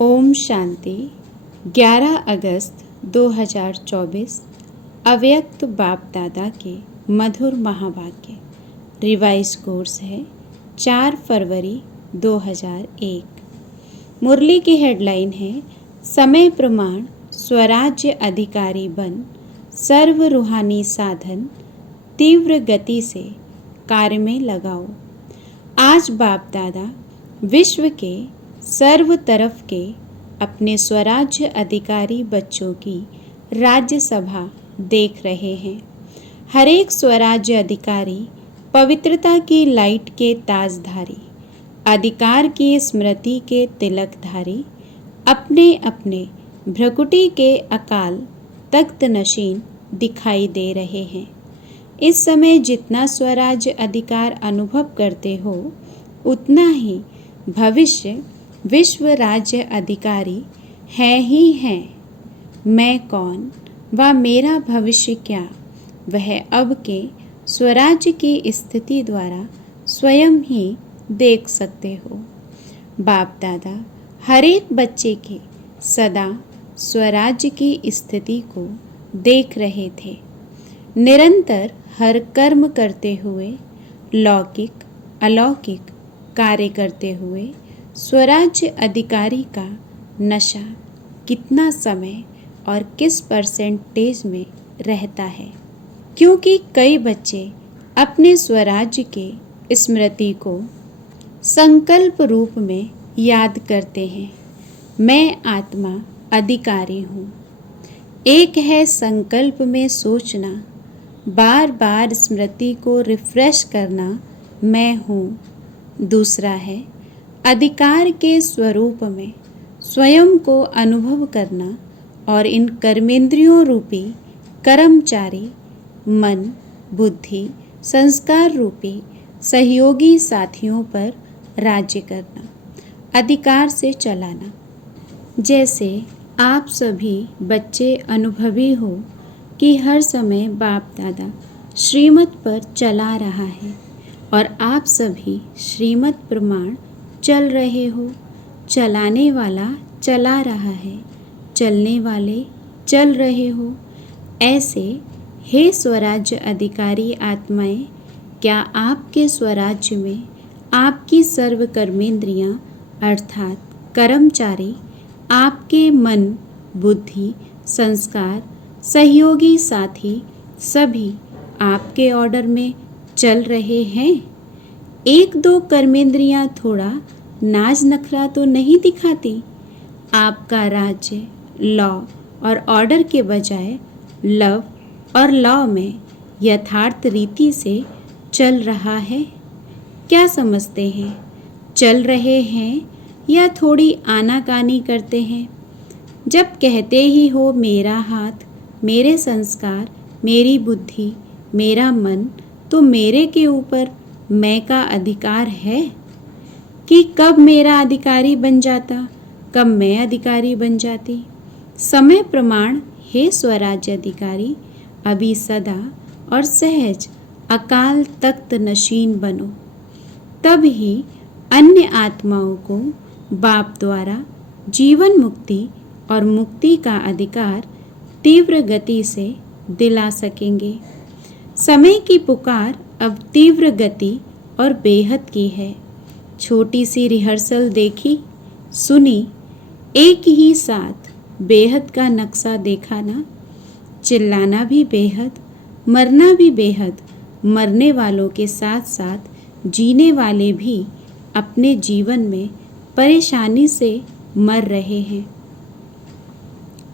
ओम शांति। 11 अगस्त 2024 अव्यक्त बाप दादा के मधुर महावाक्य। रिवाइज कोर्स है 4 फरवरी 2001। मुरली की हेडलाइन है समय प्रमाण स्वराज्य अधिकारी बन सर्व रूहानी साधन तीव्र गति से कार्य में लगाओ। आज बाप दादा विश्व के सर्व तरफ के अपने स्वराज्य अधिकारी बच्चों की राज्य सभा देख रहे हैं। हर एक स्वराज्य अधिकारी पवित्रता की लाइट के ताजधारी, अधिकार की स्मृति के तिलकधारी, अपने अपने भ्रकुटी के अकाल तख्त नशीन दिखाई दे रहे हैं। इस समय जितना स्वराज्य अधिकार अनुभव करते हो उतना ही भविष्य विश्व राज्य अधिकारी है ही है। मैं कौन व मेरा भविष्य क्या, वह अब के स्वराज्य की स्थिति द्वारा स्वयं ही देख सकते हो। बाप दादा हर एक बच्चे के सदा स्वराज्य की स्थिति को देख रहे थे। निरंतर हर कर्म करते हुए, लौकिक अलौकिक कार्य करते हुए स्वराज्य अधिकारी का नशा कितना समय और किस परसेंटेज में रहता है, क्योंकि कई बच्चे अपने स्वराज्य के स्मृति को संकल्प रूप में याद करते हैं। मैं आत्मा अधिकारी हूँ। एक है संकल्प में सोचना, बार बार स्मृति को रिफ्रेश करना, मैं हूँ। दूसरा है अधिकार के स्वरूप में स्वयं को अनुभव करना और इन कर्मेंद्रियों रूपी कर्मचारी मन, बुद्धि, संस्कार रूपी सहयोगी साथियों पर राज्य करना, अधिकार से चलाना। जैसे आप सभी बच्चे अनुभवी हो कि हर समय बाप दादा श्रीमत पर चला रहा है और आप सभी श्रीमत प्रमाण चल रहे हो। चलाने वाला चला रहा है, चलने वाले चल रहे हो। ऐसे हे स्वराज्य अधिकारी आत्माएं, क्या आपके स्वराज्य में आपकी सर्व कर्मेंद्रियां अर्थात कर्मचारी, आपके मन, बुद्धि, संस्कार, सहयोगी साथी सभी आपके ऑर्डर में चल रहे हैं? एक दो कर्मेंद्रियां थोड़ा नाज नखरा तो नहीं दिखाती? आपका राज्य लॉ और ऑर्डर के बजाय लव और लॉ में यथार्थ रीति से चल रहा है। क्या समझते हैं, चल रहे हैं या थोड़ी आनाकानी करते हैं? जब कहते ही हो मेरा हाथ, मेरे संस्कार, मेरी बुद्धि, मेरा मन, तो मेरे के ऊपर मैं का अधिकार है कि कब मेरा अधिकारी बन जाता, कब मैं अधिकारी बन जाती। समय प्रमाण हे स्वराज्य अधिकारी, अभी सदा और सहज अकाल तख्त नशीन बनो। तब ही अन्य आत्माओं को बाप द्वारा जीवन मुक्ति और मुक्ति का अधिकार तीव्र गति से दिला सकेंगे। समय की पुकार अब तीव्र गति और बेहद की है। छोटी सी रिहर्सल देखी, सुनी, एक ही साथ बेहद का नक्शा देखा ना। चिल्लाना भी बेहद, मरना भी बेहद। मरने वालों के साथ साथ जीने वाले भी अपने जीवन में परेशानी से मर रहे हैं।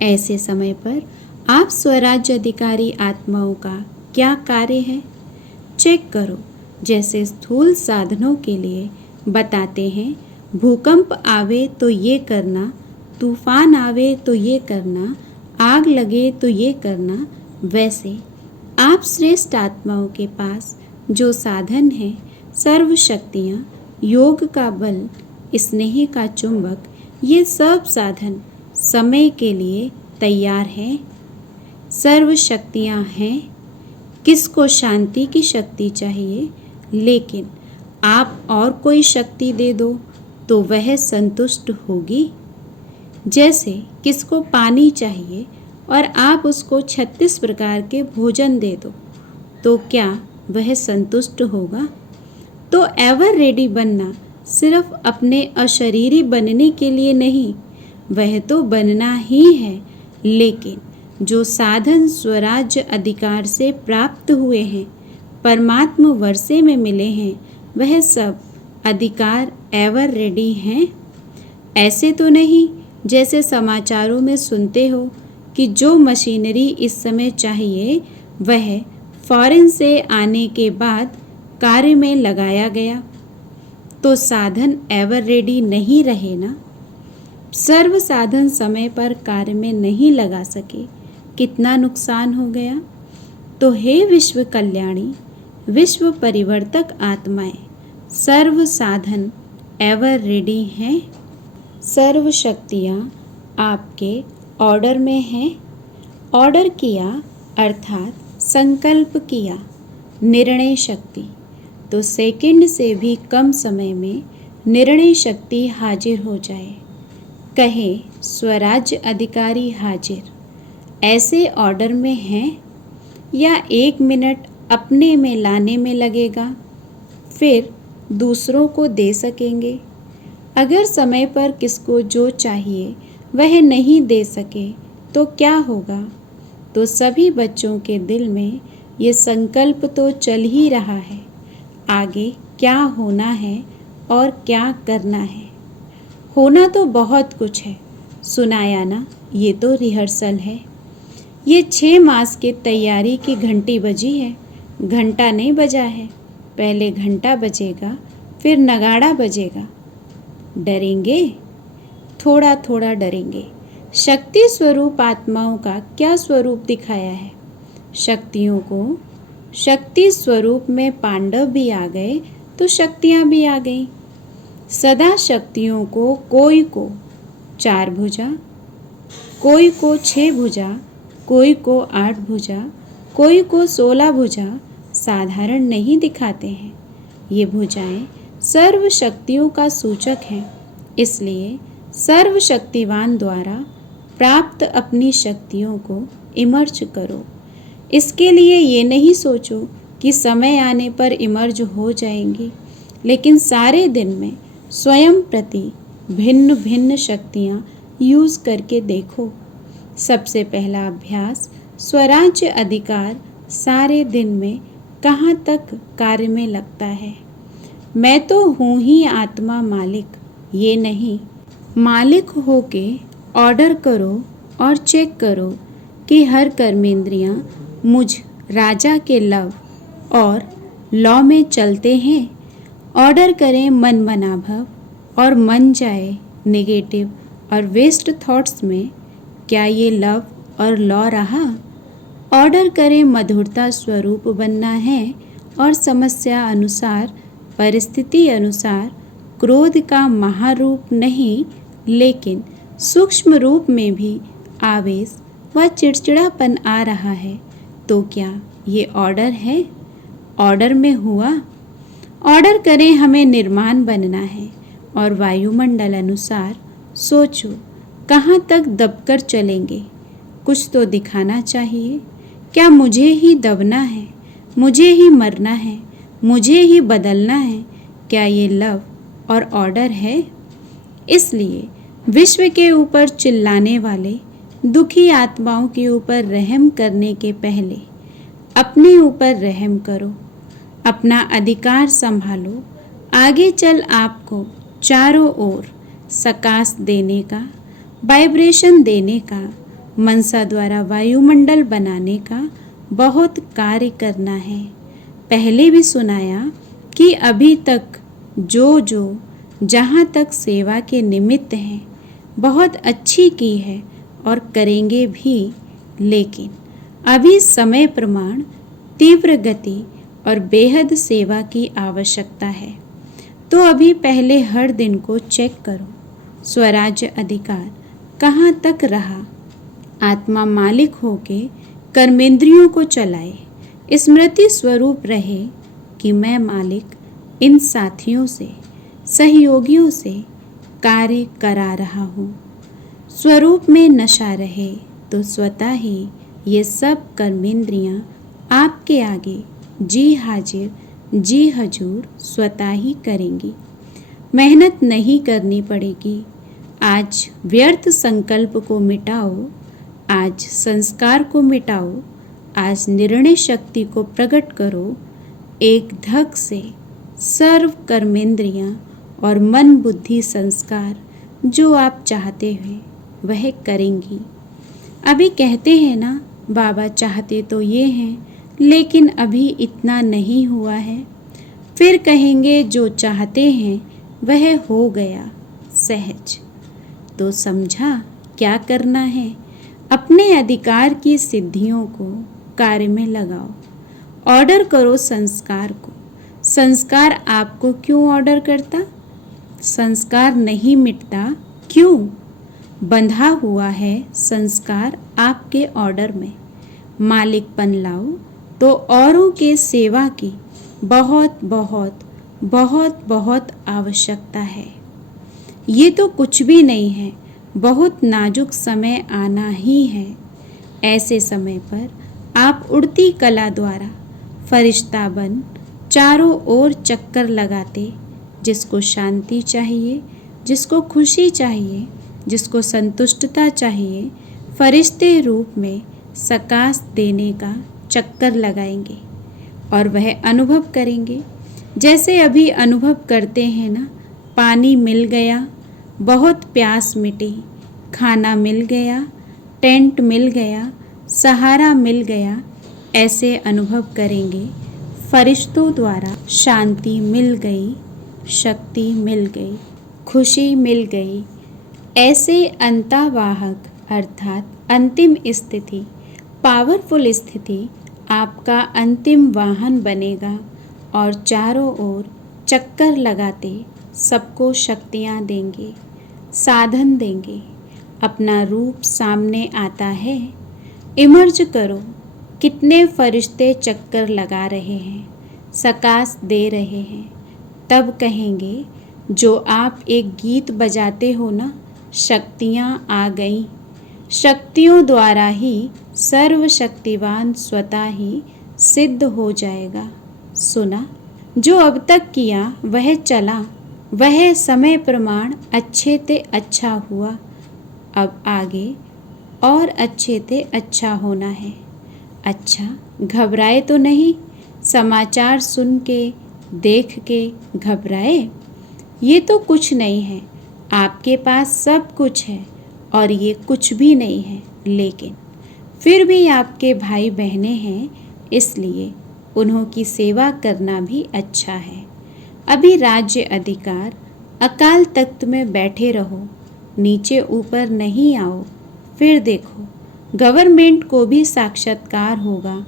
ऐसे समय पर आप स्वराज्य अधिकारी आत्माओं का क्या कार्य है? चेक करो। जैसे स्थूल साधनों के लिए बताते हैं, भूकंप आवे तो ये करना, तूफान आवे तो ये करना, आग लगे तो ये करना, वैसे आप श्रेष्ठ आत्माओं के पास जो साधन है, सर्व शक्तियाँ, योग का बल, स्नेह का चुंबक, ये सब साधन समय के लिए तैयार हैं। सर्व शक्तियाँ हैं। किसको शांति की शक्ति चाहिए, लेकिन आप और कोई शक्ति दे दो तो वह संतुष्ट होगी? जैसे किसको पानी चाहिए और आप उसको 36 प्रकार के भोजन दे दो, तो क्या वह संतुष्ट होगा? तो एवर रेडी बनना सिर्फ अपने अशरीरी बनने के लिए नहीं, वह तो बनना ही है, लेकिन जो साधन स्वराज्य अधिकार से प्राप्त हुए हैं, परमात्म वर्षे में मिले हैं, वह सब अधिकार एवर रेडी हैं। ऐसे तो नहीं जैसे समाचारों में सुनते हो कि जो मशीनरी इस समय चाहिए वह फॉरेन से आने के बाद कार्य में लगाया गया, तो साधन एवर रेडी नहीं रहे ना। सर्व साधन समय पर कार्य में नहीं लगा सके, कितना नुकसान हो गया। तो हे विश्व कल्याणी, विश्व परिवर्तक आत्माएं, सर्व साधन एवर रेडी हैं। सर्व शक्तियाँ आपके ऑर्डर में हैं। ऑर्डर किया अर्थात संकल्प किया, निर्णय शक्ति, तो सेकंड से भी कम समय में निर्णय शक्ति हाजिर हो जाए। कहे स्वराज्य अधिकारी हाजिर, ऐसे ऑर्डर में हैं या 1 मिनट अपने में लाने में लगेगा, फिर दूसरों को दे सकेंगे। अगर समय पर किसको जो चाहिए वह नहीं दे सके तो क्या होगा? तो सभी बच्चों के दिल में ये संकल्प तो चल ही रहा है, आगे क्या होना है और क्या करना है। होना तो बहुत कुछ है, सुनाया ना, ये तो रिहर्सल है। ये 6 मास के तैयारी की घंटी बजी है, घंटा नहीं बजा है। पहले घंटा बजेगा, फिर नगाड़ा बजेगा। डरेंगे? थोड़ा थोड़ा डरेंगे। शक्ति स्वरूप आत्माओं का क्या स्वरूप दिखाया है? शक्तियों को शक्ति स्वरूप में पांडव भी आ गए तो शक्तियाँ भी आ गईं। सदा शक्तियों को कोई को 4 भुजा, कोई को 6 भुजा, कोई को 8 भुजा, कोई को 16 भुजा साधारण नहीं दिखाते हैं। ये भुजाएं सर्व शक्तियों का सूचक है, इसलिए सर्वशक्तिवान द्वारा प्राप्त अपनी शक्तियों को इमर्ज करो। इसके लिए ये नहीं सोचो कि समय आने पर इमर्ज हो जाएंगी, लेकिन सारे दिन में स्वयं प्रति भिन्न भिन्न शक्तियाँ यूज़ करके देखो। सबसे पहला अभ्यास स्वराज्य अधिकार सारे दिन में कहाँ तक कार्य में लगता है। मैं तो हूँ ही आत्मा मालिक, ये नहीं। मालिक होके ऑर्डर करो और चेक करो कि हर कर्मेंद्रियाँ मुझ राजा के लव और लॉ में चलते हैं। ऑर्डर करें मन मनाभव और मन जाए नेगेटिव और वेस्ट थॉट्स में, क्या ये लव और लॉ रहा? ऑर्डर करें मधुरता स्वरूप बनना है और समस्या अनुसार, परिस्थिति अनुसार क्रोध का महारूप नहीं, लेकिन सूक्ष्म रूप में भी आवेश व चिड़चिड़ापन आ रहा है, तो क्या ये ऑर्डर है? ऑर्डर में हुआ। ऑर्डर करें हमें निर्माण बनना है और वायुमंडल अनुसार सोचो कहाँ तक दबकर चलेंगे। कुछ तो दिखाना चाहिए। क्या मुझे ही दबना है, मुझे ही मरना है, मुझे ही बदलना है? क्या ये लव और ऑर्डर है? इसलिए विश्व के ऊपर चिल्लाने वाले दुखी आत्माओं के ऊपर रहम करने के पहले अपने ऊपर रहम करो, अपना अधिकार संभालो। आगे चल आपको चारों ओर सकाश देने का, वाइब्रेशन देने का, मनसा द्वारा वायुमंडल बनाने का बहुत कार्य करना है। पहले भी सुनाया कि अभी तक जो जहाँ तक सेवा के निमित्त हैं बहुत अच्छी की है और करेंगे भी, लेकिन अभी समय प्रमाण तीव्र गति और बेहद सेवा की आवश्यकता है। तो अभी पहले हर दिन को चेक करो, स्वराज्य अधिकार कहाँ तक रहा। आत्मा मालिक होके कर्मेंद्रियों को चलाए, स्मृति स्वरूप रहे कि मैं मालिक इन साथियों से, सहयोगियों से कार्य करा रहा हूँ। स्वरूप में नशा रहे तो स्वतः ही ये सब कर्मेंद्रियां आपके आगे जी हाजिर जी हजूर स्वतः ही करेंगी। मेहनत नहीं करनी पड़ेगी। आज व्यर्थ संकल्प को मिटाओ, आज संस्कार को मिटाओ, आज निर्णय शक्ति को प्रकट करो। एक धक से सर्व कर्मेंद्रियां और मन बुद्धि संस्कार जो आप चाहते हैं वह करेंगी। अभी कहते हैं ना, बाबा चाहते तो ये हैं लेकिन अभी इतना नहीं हुआ है। फिर कहेंगे जो चाहते हैं वह हो गया सहज। तो समझा क्या करना है? अपने अधिकार की सिद्धियों को कार्य में लगाओ। ऑर्डर करो संस्कार को। संस्कार आपको क्यों ऑर्डर करता? संस्कार नहीं मिटता क्यों? बंधा हुआ है संस्कार आपके ऑर्डर में। मालिकपन लाओ तो औरों के सेवा की बहुत बहुत बहुत बहुत आवश्यकता है। ये तो कुछ भी नहीं है, बहुत नाजुक समय आना ही है। ऐसे समय पर आप उड़ती कला द्वारा फरिश्ता बन चारों ओर चक्कर लगाते, जिसको शांति चाहिए, जिसको खुशी चाहिए, जिसको संतुष्टता चाहिए, फरिश्ते रूप में सकाश देने का चक्कर लगाएंगे और वह अनुभव करेंगे। जैसे अभी अनुभव करते हैं ना, पानी मिल गया, बहुत प्यास मिटी, खाना मिल गया, टेंट मिल गया, सहारा मिल गया, ऐसे अनुभव करेंगे। फरिश्तों द्वारा शांति मिल गई, शक्ति मिल गई, खुशी मिल गई। ऐसे अंतवाहक अर्थात अंतिम स्थिति, पावरफुल स्थिति आपका अंतिम वाहन बनेगा और चारों ओर चक्कर लगाते सबको शक्तियाँ देंगे, साधन देंगे। अपना रूप सामने आता है, इमर्ज करो। कितने फरिश्ते चक्कर लगा रहे हैं, सकाश दे रहे हैं। तब कहेंगे जो आप एक गीत बजाते हो ना, शक्तियाँ आ गई। शक्तियों द्वारा ही सर्वशक्तिवान स्वतः ही सिद्ध हो जाएगा। सुना? जो अब तक किया वह चला, वह समय प्रमाण अच्छे ते अच्छा हुआ। अब आगे और अच्छे ते अच्छा होना है। अच्छा, घबराए तो नहीं? समाचार सुन के देख के घबराए? ये तो कुछ नहीं है। आपके पास सब कुछ है और ये कुछ भी नहीं है, लेकिन फिर भी आपके भाई बहनें हैं, इसलिए उन्हों की सेवा करना भी अच्छा है। अभी राज्य अधिकार अकाल तख्त में बैठे रहो, नीचे ऊपर नहीं आओ। फिर देखो गवर्नमेंट को भी साक्षात्कार होगा।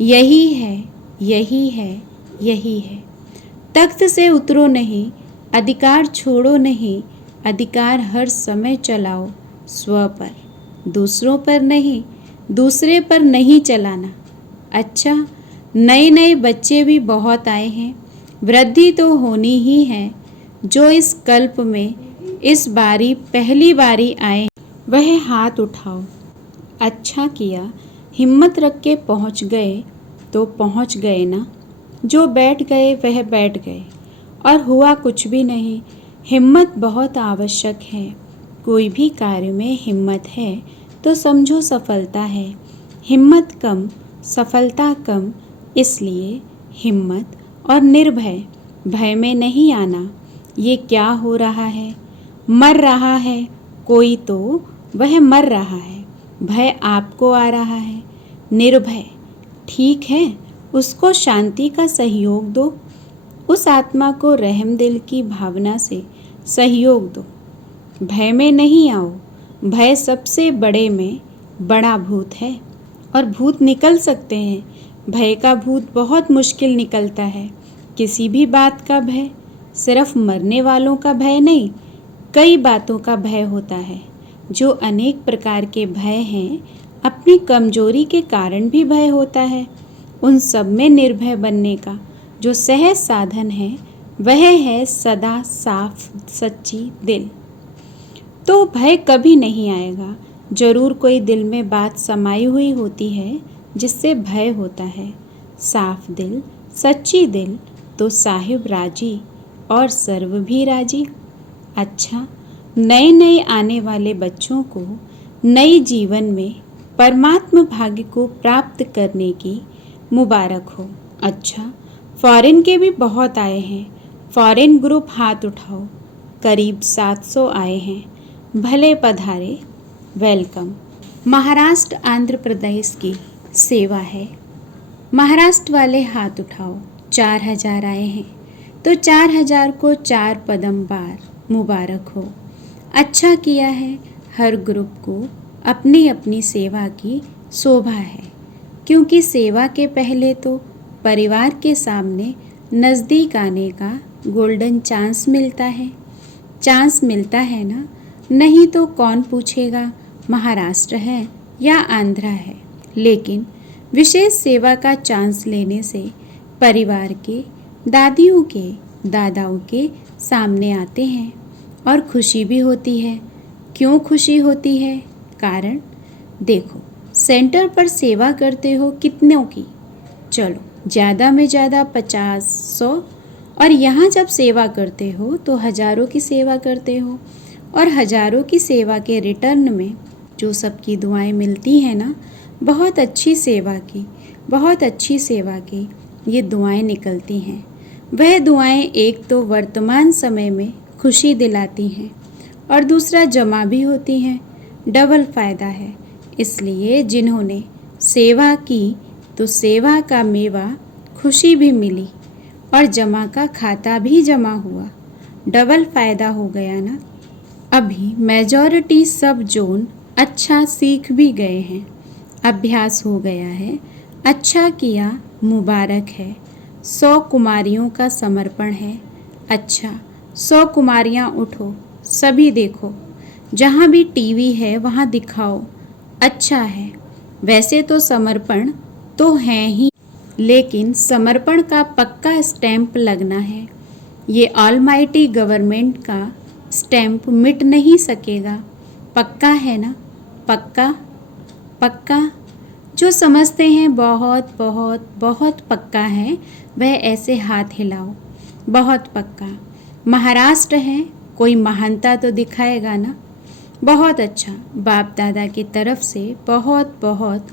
यही है, यही है, यही है। तख्त से उतरो नहीं, अधिकार छोड़ो नहीं। अधिकार हर समय चलाओ स्व पर, दूसरों पर नहीं। दूसरे पर नहीं चलाना। अच्छा, नए नए बच्चे भी बहुत आए हैं। वृद्धि तो होनी ही है। जो इस कल्प में इस बारी पहली बारी आए वह हाथ उठाओ। अच्छा किया, हिम्मत रख के पहुँच गए तो पहुँच गए ना। जो बैठ गए वह बैठ गए और हुआ कुछ भी नहीं। हिम्मत बहुत आवश्यक है। कोई भी कार्य में हिम्मत है तो समझो सफलता है। हिम्मत कम, सफलता कम, इसलिए हिम्मत और निर्भय, भय में नहीं आना। ये क्या हो रहा है? मर रहा है कोई तो वह मर रहा है। भय आपको आ रहा है। निर्भय, ठीक है, उसको शांति का सहयोग दो। उस आत्मा को रहम दिल की भावना से सहयोग दो। भय में नहीं आओ। भय सबसे बड़े में बड़ा भूत है और भूत निकल सकते हैं। भय का भूत बहुत मुश्किल निकलता है। किसी भी बात का भय, सिर्फ मरने वालों का भय नहीं, कई बातों का भय होता है। जो अनेक प्रकार के भय हैं, अपनी कमजोरी के कारण भी भय होता है। उन सब में निर्भय बनने का जो सहज साधन है वह है सदा साफ सच्ची दिल। तो भय कभी नहीं आएगा। जरूर कोई दिल में बात समाई हुई होती है जिससे भय होता है। साफ दिल, सच्ची दिल तो साहिब राजी और सर्व भी राजी। अच्छा, नए नए आने वाले बच्चों को नई जीवन में परमात्म भाग्य को प्राप्त करने की मुबारक हो। अच्छा, फॉरेन के भी बहुत आए हैं। फॉरेन ग्रुप हाथ उठाओ। करीब 700 आए हैं। भले पधारे, वेलकम। महाराष्ट्र आंध्र प्रदेश की सेवा है। महाराष्ट्र वाले हाथ उठाओ। 4000 आए हैं तो 4000 को 4 पदम बार मुबारक हो। अच्छा किया है। हर ग्रुप को अपनी अपनी सेवा की शोभा है, क्योंकि सेवा के पहले तो परिवार के सामने नज़दीक आने का गोल्डन चांस मिलता है। चांस मिलता है ना, नहीं तो कौन पूछेगा महाराष्ट्र है या आंध्रा है। लेकिन विशेष सेवा का चांस लेने से परिवार के दादियों के दादाओं के सामने आते हैं और खुशी भी होती है। क्यों खुशी होती है? कारण देखो, सेंटर पर सेवा करते हो कितनों की? चलो ज़्यादा में ज़्यादा 50-100, और यहाँ जब सेवा करते हो तो हज़ारों की सेवा करते हो, और हज़ारों की सेवा के रिटर्न में जो सबकी दुआएं मिलती हैं ना, बहुत अच्छी सेवा की, बहुत अच्छी सेवा की ये दुआएं निकलती हैं। वह दुआएं एक तो वर्तमान समय में खुशी दिलाती हैं और दूसरा जमा भी होती हैं। डबल फ़ायदा है। इसलिए जिन्होंने सेवा की तो सेवा का मेवा खुशी भी मिली और जमा का खाता भी जमा हुआ। डबल फ़ायदा हो गया ना। अभी मेजॉरिटी सब जोन अच्छा सीख भी गए हैं। अभ्यास हो गया है। अच्छा किया, मुबारक है। 100 कुमारियों का समर्पण है। अच्छा, 100 कुमारियाँ उठो, सभी देखो, जहाँ भी टीवी है वहाँ दिखाओ। अच्छा है। वैसे तो समर्पण तो हैं ही, लेकिन समर्पण का पक्का स्टैंप लगना है। ये ऑलमाइटी गवर्नमेंट का स्टैंप मिट नहीं सकेगा। पक्का है ना? पक्का पक्का। जो समझते हैं बहुत बहुत बहुत पक्का है, वह ऐसे हाथ हिलाओ। बहुत पक्का। महाराष्ट्र है, कोई महानता तो दिखाएगा ना। बहुत अच्छा। बाप दादा की तरफ से बहुत बहुत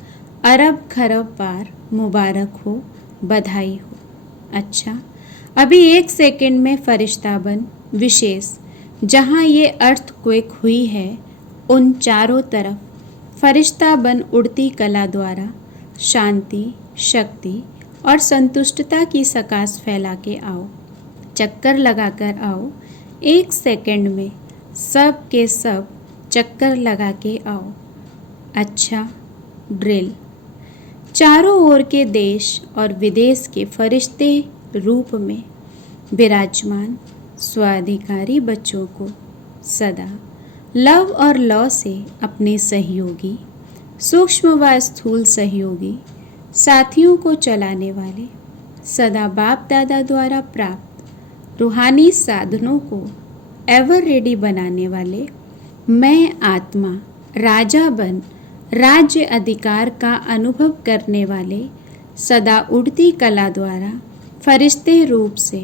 अरब खरब बार मुबारक हो, बधाई हो। अच्छा, अभी 1 सेकंड में फरिश्ता बन विशेष, जहाँ ये अर्थक्वेक हुई है उन चारों तरफ फरिश्ता बन उड़ती कला द्वारा शांति, शक्ति और संतुष्टता की सकाश फैला के आओ। चक्कर लगाकर आओ। 1 सेकंड में सब के सब चक्कर लगा के आओ। अच्छा, ड्रिल। चारों ओर के देश और विदेश के फरिश्ते रूप में विराजमान स्वाधिकारी बच्चों को सदा लव और लौ से अपने सहयोगी, सूक्ष्म व स्थूल सहयोगी साथियों को चलाने वाले सदा बाप दादा द्वारा प्राप्त रूहानी साधनों को एवर रेडी बनाने वाले मैं आत्मा राजा बन राज्य अधिकार का अनुभव करने वाले सदा उड़ती कला द्वारा फरिश्ते रूप से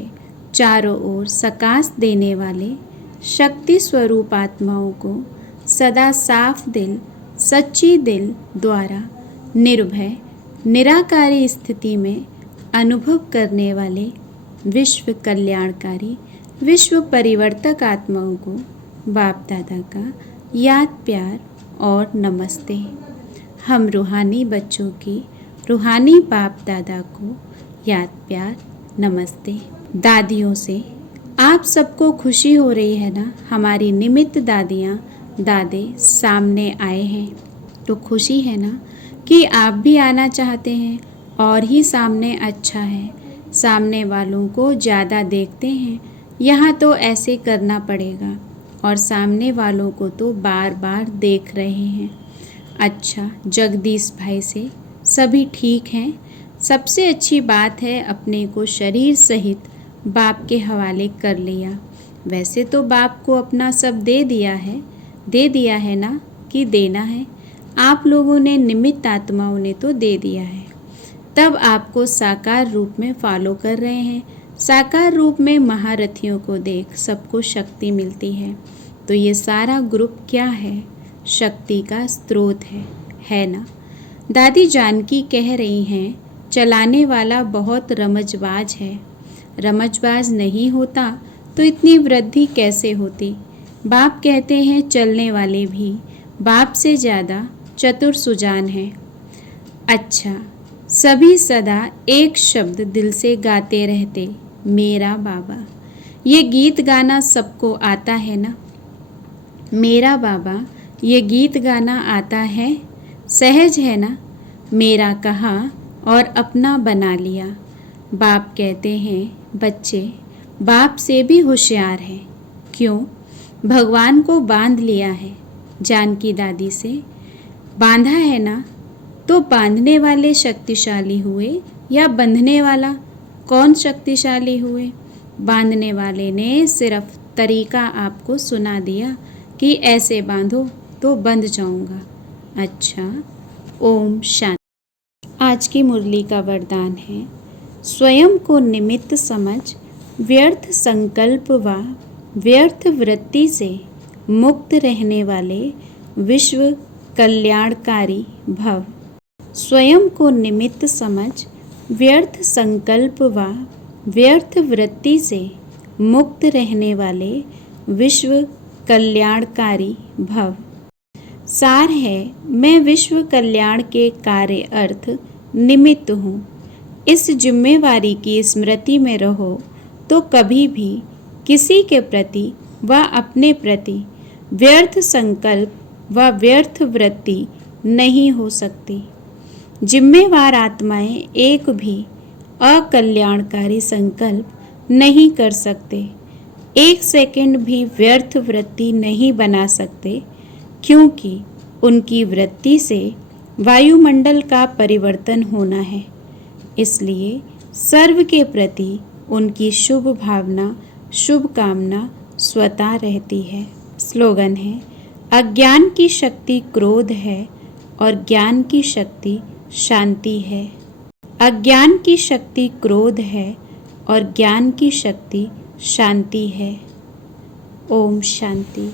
चारों ओर सकाश देने वाले शक्ति स्वरूप आत्माओं को सदा साफ दिल, सच्ची दिल द्वारा निर्भय निराकारी स्थिति में अनुभव करने वाले विश्व कल्याणकारी, विश्व परिवर्तक आत्माओं को बाप दादा का याद प्यार और नमस्ते। हम रूहानी बच्चों की रूहानी बाप दादा को याद प्यार नमस्ते। दादियों से आप सबको खुशी हो रही है ना? हमारी निमित्त दादियाँ दादे सामने आए हैं तो खुशी है ना कि आप भी आना चाहते हैं। और ही सामने अच्छा है। सामने वालों को ज़्यादा देखते हैं, यहाँ तो ऐसे करना पड़ेगा, और सामने वालों को तो बार बार देख रहे हैं। अच्छा, जगदीश भाई से सभी ठीक हैं। सबसे अच्छी बात है अपने को शरीर सहित बाप के हवाले कर लिया। वैसे तो बाप को अपना सब दे दिया है, दे दिया है ना कि देना है? आप लोगों ने निमित्त आत्माओं ने तो दे दिया है, तब आपको साकार रूप में फॉलो कर रहे हैं। साकार रूप में महारथियों को देख सबको शक्ति मिलती है। तो ये सारा ग्रुप क्या है? शक्ति का स्रोत है ना? दादी जानकी कह रही हैं, चलाने वाला बहुत रमजबाज है। रमजबाज नहीं होता तो इतनी वृद्धि कैसे होती? बाप कहते हैं चलने वाले भी बाप से ज़्यादा चतुर सुजान हैं। अच्छा, सभी सदा एक शब्द दिल से गाते रहते, मेरा बाबा। ये गीत गाना सबको आता है ना? मेरा बाबा, ये गीत गाना आता है? सहज है ना? मेरा कहा और अपना बना लिया। बाप कहते हैं, बच्चे बाप से भी होशियार हैं। क्यों? भगवान को बांध लिया है। जानकी दादी से बांधा है ना? तो बांधने वाले शक्तिशाली हुए या बंधने वाला? कौन शक्तिशाली हुए? बांधने वाले ने सिर्फ तरीका आपको सुना दिया कि ऐसे बांधो तो बंध जाऊंगा। अच्छा, ओम शांति। आज की मुरली का वरदान है, स्वयं को निमित्त समझ व्यर्थ संकल्प व व्यर्थ वृत्ति से मुक्त रहने वाले विश्व कल्याणकारी भव। स्वयं को निमित्त समझ व्यर्थ संकल्प व व्यर्थ वृत्ति से मुक्त रहने वाले विश्व कल्याणकारी भव। सार है, मैं विश्व कल्याण के कार्य अर्थ निमित्त हूँ। इस जिम्मेवारी की स्मृति में रहो तो कभी भी किसी के प्रति व अपने प्रति व्यर्थ संकल्प व व्यर्थ वृत्ति नहीं हो सकती। जिम्मेवार आत्माएं एक भी अकल्याणकारी संकल्प नहीं कर सकते, एक सेकंड भी व्यर्थ वृत्ति नहीं बना सकते, क्योंकि उनकी वृत्ति से वायुमंडल का परिवर्तन होना है। इसलिए सर्व के प्रति उनकी शुभ भावना, शुभ कामना स्वतः रहती है। स्लोगन है, अज्ञान की शक्ति क्रोध है और ज्ञान की शक्ति शांति है। अज्ञान की शक्ति क्रोध है और ज्ञान की शक्ति शांति है। ओम शांति।